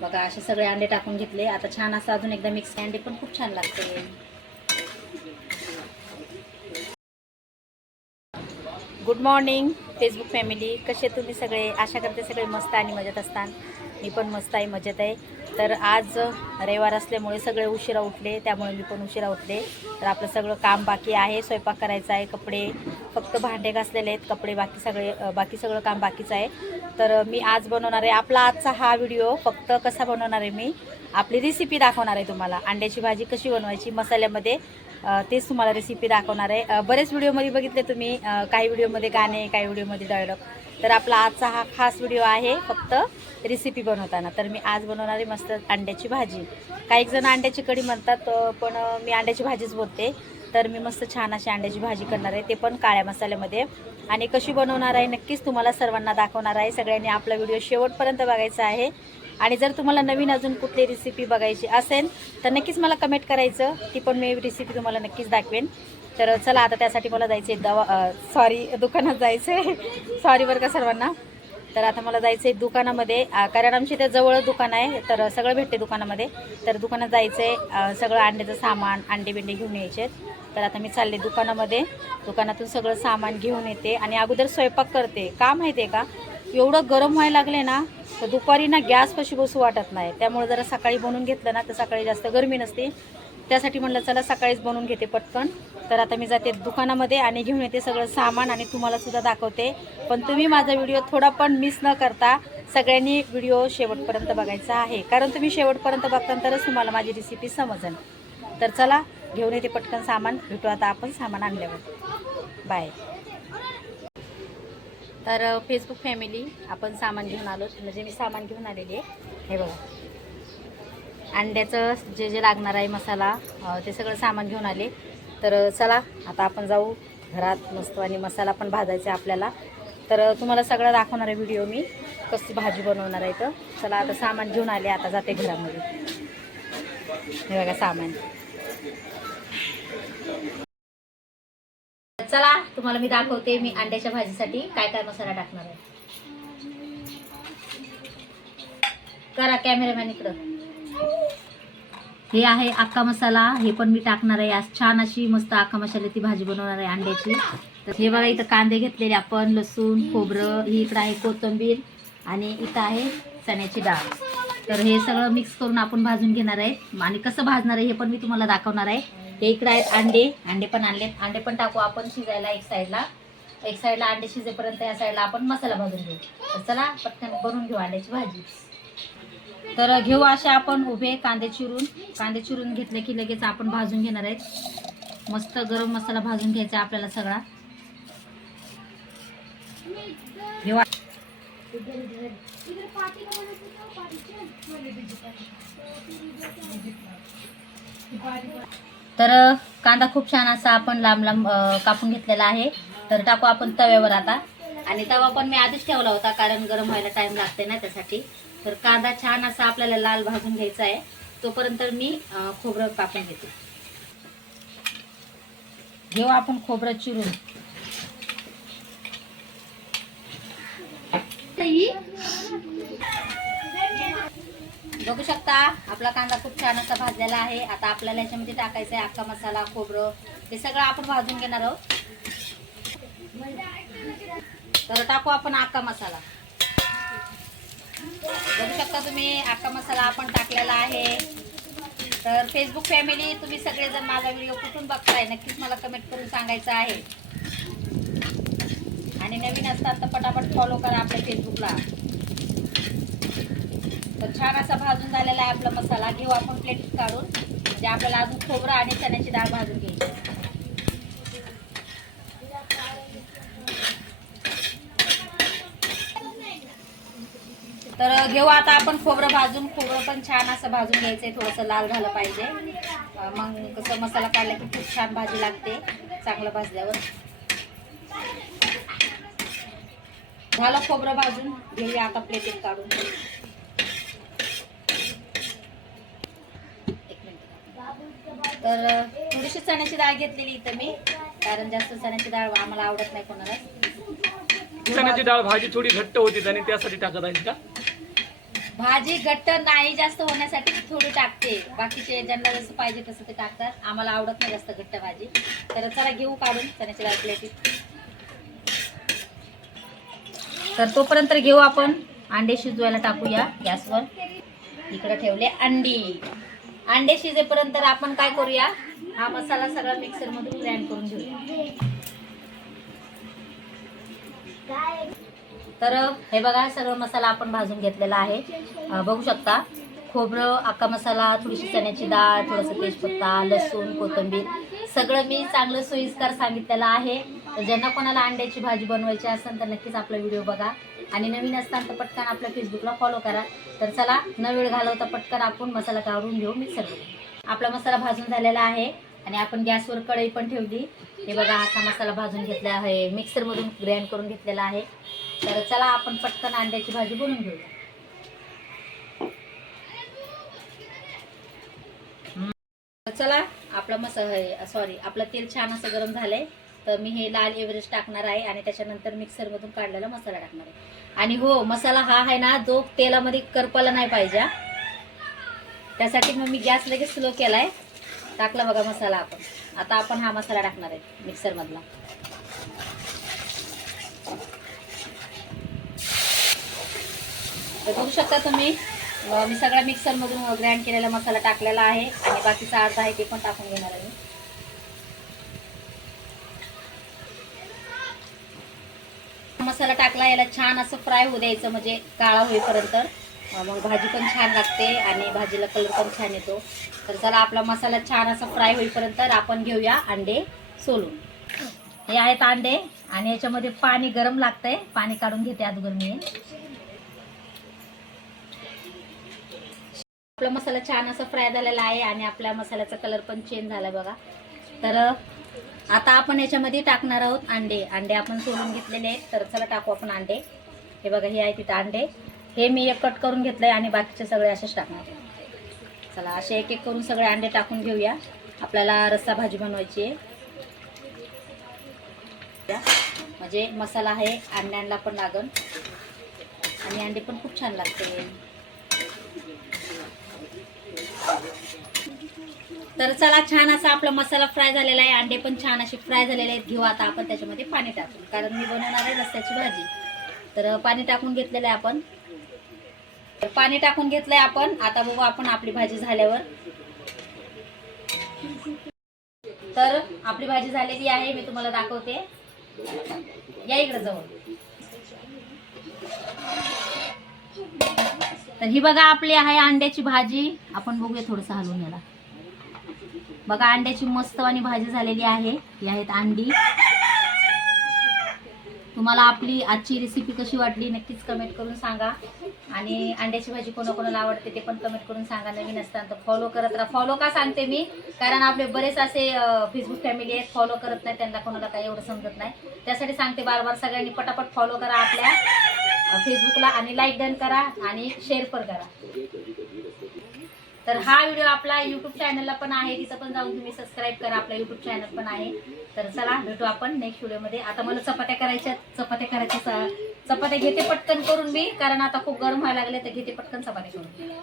बघा असे सगळे अंडे टाकून घेतले. आता छान असं अजून एकदा मिक्स. अंडे पण खूप छान लागते. गुड मॉर्निंग फेसबुक फॅमिली, कसे तुम्ही सगळे? आशा करते सगळे मस्त आणि मजेत असतात. मी पण मस्त आहे, मजेत आहे. तर आज रविवार असल्यामुळे सगळे उशिरा उठले, त्यामुळे मी पण उशिरा उठले. तर आपलं सगळं काम बाकी आहे. स्वयंपाक करायचा आहे, कपडे फक्त भांडे घासलेले आहेत, कपडे बाकी सगळं काम बाकीचं आहे. तर मी आज बनवणार आहे आपला आजचा हा व्हिडिओ. फक्त कसा बनवणार आहे, मी आपली रेसिपी दाखवणार आहे तुम्हाला. अंड्याची भाजी कशी बनवायची मसाल्यामध्ये, तेच तुम्हाला रेसिपी दाखवणार आहे. बरेच व्हिडिओमध्ये बघितले तुम्ही, काही व्हिडिओमध्ये गाणे, काही व्हिडिओमध्ये डायलॉग. तर आपला आजचा हा खास व्हिडिओ आहे फक्त रेसिपी बनवताना. तर मी आज बनवणार आहे मस्त अंड्याची भाजी. काही जण अंड्याची कढी म्हणतात, पण मी अंड्याची भाजीच बोलते. तर मी मस्त छान अशी अंड्याची भाजी करणार आहे, ते पण काळ्या मसाल्यामध्ये. आणि कशी बनवणार आहे नक्कीच तुम्हाला सर्वांना दाखवणार आहे. सगळ्यांनी आपला व्हिडिओ शेवटपर्यंत बघायचा आहे. आणि जर तुम्हाला नवीन अजून कुठली रेसिपी बघायची असेल तर नक्कीच मला कमेंट करायचं, ती पण मी रेसिपी तुम्हाला नक्कीच दाखवेन. तर चला आता त्यासाठी मला जायचं आहे दुकानात जायचं आहे. सॉरी बरं का सर्वांना. तर आता मला जायचं आहे दुकानामध्ये, कारण आमच्या इथे जवळ दुकान आहे, तर सगळं भेटते दुकानामध्ये. तर दुकानात जायचं आहे, सगळं अंड्याचं सामान, अंडे बिंडे घेऊन यायचे. तर आता मी चालले दुकानामध्ये. दुकानातून सगळं सामान घेऊन येते आणि अगोदर स्वयंपाक करते. का माहिती आहे का, एवढं गरम व्हायला लागले ना, तर दुपारी ना गॅसपाशी बसू वाटत नाही. त्यामुळे जरा सकाळी बनवून घेतलं ना तर सकाळी जास्त गरमी नसते. त्यासाठी म्हटलं चला सकाळीच बनवून घेते पटकन. तर आता मी जाते दुकानामध्ये आणि घेऊन येते सगळं सामान आणि तुम्हाला सुद्धा दाखवते. पण तुम्ही माझा व्हिडिओ थोडा पण मिस न करता सगळ्यांनी व्हिडिओ शेवटपर्यंत बघायचा आहे, कारण तुम्ही शेवटपर्यंत बघता तरच तुम्हाला माझी रेसिपी समजेल. तर चला घेऊन येते पटकन सामान. भेटू आता आपण सामान आणल्यावर. बाय. तर फेसबुक फॅमिली, आपण सामान घेऊन आलो, म्हणजे मी सामान घेऊन आलेली आहे. हे बघा, अंड्याचं जे जे लागणार आहे मसाला, ते सगळं सामान घेऊन आले. तर चला आता आपण जाऊ घरात मस्त, आणि मसाला पण भाजायचा आहे आपल्याला. तर तुम्हाला सगळं दाखवणार आहे व्हिडिओ मी, कशी भाजी बनवणार आहे. तर चला आता सामान घेऊन आले, आता जाते घरामध्ये. हे बघा सामान. चला तुम्हाला मी दाखवते मी अंड्याच्या भाजीसाठी काय काय मसाला टाकणार आहे. करा कॅमेरामॅन इकडं. हे आहे अख्खा मसाला, हे पण मी टाकणार आहे. आज छान अशी मस्त अख्खा मसाल्याची भाजी बनवणार आहे अंड्याची. तर हे बघा, इथं कांदे घेतलेले आपण, लसूण, खोबरं, ही इकडं आहे कोथिंबीर, आणि इथं आहे चण्याची डाळ. तर हे सगळं मिक्स करून आपण भाजून घेणार आहे. आणि कसं भाजणार आहे हे पण मी तुम्हाला दाखवणार आहे. हे इकडे आहेत अंडे पण आणलेत. अंडे पण टाकू आपण शिजायला एक साईडला अंडे शिजेपर्यंत या साईडला आपण मसाला भाजून घेऊ. तर चला पटकन बनवून घेऊ अंड्याची भाजी. तर घेऊ असे आपण उभे कांदे चिरून घेतले की लगेच आपण भाजून घेणार आहेत. मस्त गरम मसाला भाजून घ्यायचा आपल्याला सगळा. घेऊ. तर कांदा खूप छान असा आपण लांब लांब कापून घेतलेला आहे. तर टाकू आपण तव्यावर आता. आणि तवा पण मी आधीच ठेवला होता, कारण गरम व्हायला टाइम लागते ना त्यासाठी. तर कांदा छान असा आपल्याला लाल भाजून घ्यायचा आहे. तोपर्यंत मी खोबरं कापून घेते. घेऊ आपण खोबरं चिरून. बघू शकता आपला कांदा खूप छान असा भाजलेला आहे. आता आपल्याला याच्यामध्ये टाकायचं आहे अख्खा मसाला, खोबरं, हे सगळं आपण भाजून घेणार आहोत. तर टाकू आपण अख्खा मसाला. बघू शकता तुम्ही अख्खा मसाला आपण टाकलेला आहे. तर फेसबुक फॅमिली, तुम्ही सगळेजण माझा व्हिडिओ कुठून बघताय नक्कीच मला कमेंट करून सांगायचं आहे. आणि नवीन असतात तर पटापट फॉलो करा आपल्या फेसबुकला. तर छान असा भाजून झालेला आहे आपला मसाला. घेऊ आपण प्लेट काढून, म्हणजे आपल्याला अजून खोबरं आणि चण्याची डाळ भाजून घ्यायची. तर घेऊ आता आपण खोबरं भाजून. खोबरं पण छान असं भाजून घ्यायचंय, थोडंसं लाल झालं पाहिजे. मग कसं मसाला काढला की खूप छान भाजी लागते चांगलं भाजल्यावर. झालं खोबरं भाजून. घेऊया आता प्लेटीत काढून. तर थोडीशी चण्याची डाळ घेतलेली इथं मी, कारण जास्त चण्याची डाळ आम्हाला आवडत नाही कोणाला. चण्याची डाळ भाजी थोडी घट्ट होती आणि त्यासाठी टाकत आहे का? भाजी घट्ट नाही जास्त होण्यासाठी थोडी टाकते, बाकीचे ज्यांना जसं पाहिजे तसं ते टाकतात. आम्हाला आवडत नाही जास्त घट्ट भाजी. तर चला घेऊ काढून चण्याची डाळ प्लेटी. तर तोपर्यंत घेऊ आपण अंडे शिजवायला टाकूया गॅसवर. इकडे ठेवले अंडे शिजेपर्यंत आपण काय करूया, हा मसाला सगळा मिक्सर मधून ग्राइंड करून घेऊया. तर हे बघा सगळं मसाला आपण भाजून घेतलेला आहे. बघू शकता खोबरं, अख्खा मसाला, थोडीशी चण्याची डाळ, थोडंसं तेजपत्ता, लसूण, कोथिंबीर सगळं मी चांगलं सोयीस्कर सांगितलेलं आहे. तर ज्यांना कोणाला अंड्याची भाजी बनवायची असेल तर नक्कीच आपला व्हिडिओ बघा आणि नवीन असताना तर पटकन आपल्या फेसबुकला फॉलो करा. तर चला न वेळ घालवता पटकन आपण मसाला काढून घेऊ मिक्सरमध्ये. आपला मसाला भाजून झालेला आहे आणि आपण गॅसवर कढई पण ठेवली. हे बघा असा मसाला भाजून घेतला आहे, मिक्सरमधून ग्राइंड करून घेतलेला आहे. तर चला आपण पटकन अंड्याची भाजी बनवून घेऊया. चला आपला आपलं तेल छान असं गरम झालंय. तर मी हे लाल एव्हरेस्ट टाकणार आहे आणि त्याच्यानंतर मिक्सरमधून काढलेला मसाला टाकणार आहे. आणि हो मसाला हा आहे ना जो तेलामध्ये करपाला नाही पाहिजे, त्यासाठी मग मी गॅस लगेच स्लो केलाय. टाकला बघा मसाला आपण. आता आपण हा मसाला टाकणार आहे मिक्सरमधला. तर बघू शकता तुम्ही मी सगळा मिक्सरमधून ग्राइंड केलेला मसाला टाकलेला आहे आणि बाकीचा अर्धा आहे ते पण टाकून घेणार आहे. मसाला टाकला, याला छान असं फ्राय होऊ द्यायचं म्हणजे काळा होईपर्यंत. मग भाजी पण छान लागते आणि भाजीला कलर पण छान येतो. तर चला आपला मसाला छान असा फ्राय होईपर्यंत आपण घेऊया अंडे सोलून. हे आहेत अंडे आणि याच्यामध्ये पाणी गरम लागतंय, पाणी काढून घेते अगोदर मी. आपला मसाला छान असा फ्राय झालेला आहे आणि आपल्या मसाल्याचा कलर पण चेंज झाला बघा. तर आता आपण याच्यामध्ये टाकणार आहोत अंडे आपण सोलून घेतलेले आहेत. तर चला टाकू आपण अंडे. हे बघा हे आहे तिथं अंडे, हे मी एक कट करून घेतलंय आणि बाकीचे सगळे असेच टाकणार. चला असे एक एक करून सगळे अंडे टाकून घेऊया. आपल्याला रस्सा भाजी बनवायची आहे म्हणजे मसाला आहे अंड्यांना पण लागन आणि अंडे पण खूप छान लागते. तर चला छान असा आपला मसाला फ्राय झालेला आहे, अंडे पण छान असे फ्राय झालेले आहेत. घेऊ आता आपण त्याच्यामध्ये पाणी टाकून, कारण मी बनवणार आहे रस्स्याची भाजी. तर पाणी टाकून घेतलेलं आहे आपण. पाणी टाकून घेतलंय आपण. आता बघू आपण आपली भाजी झाल्यावर. तर आपली भाजी झालेली आहे, मी तुम्हाला दाखवते. या इकडे जवळ. तर ही बघा आपली आहे अंड्याची भाजी. आपण बघूया थोडंसं हलवून याला. बघा अंड्याची मस्तवानी भाजी झालेली आहे. ही आहेत अंडी. तुम्हाला आपली आजची रेसिपी कशी वाटली नक्कीच कमेंट करून सांगा. आणि अंड्याची भाजी कोणाकोणाला आवडते ते पण कमेंट करून सांगा. नवीन असताना तर फॉलो करत राहा. फॉलो का सांगते मी, कारण आपले बरेच असे फेसबुक फॅमिली आहेत फॉलो करत नाही, त्यांना कोणाला काही एवढं समजत नाही. त्यासाठी सांगते बार सगळ्यांनी पटापट फॉलो करा आपल्या फेसबुकला आणि लाईक डन करा आणि शेअर पण करा. तर हा व्हिडिओ आपला यूट्यूब चॅनलला पण आहे, तिथं पण जाऊन तुम्ही सबस्क्राईब करा. आपला यूट्यूब चॅनल पण आहे. तर चला भेटू आपण नेक्स्ट व्हिडिओमध्ये. आता मला चपात्या करायच्या, चपात्या घेते पटकन करून मी, कारण आता खूप गरम व्हायला लागले तर घेते पटकन चपात्या करून.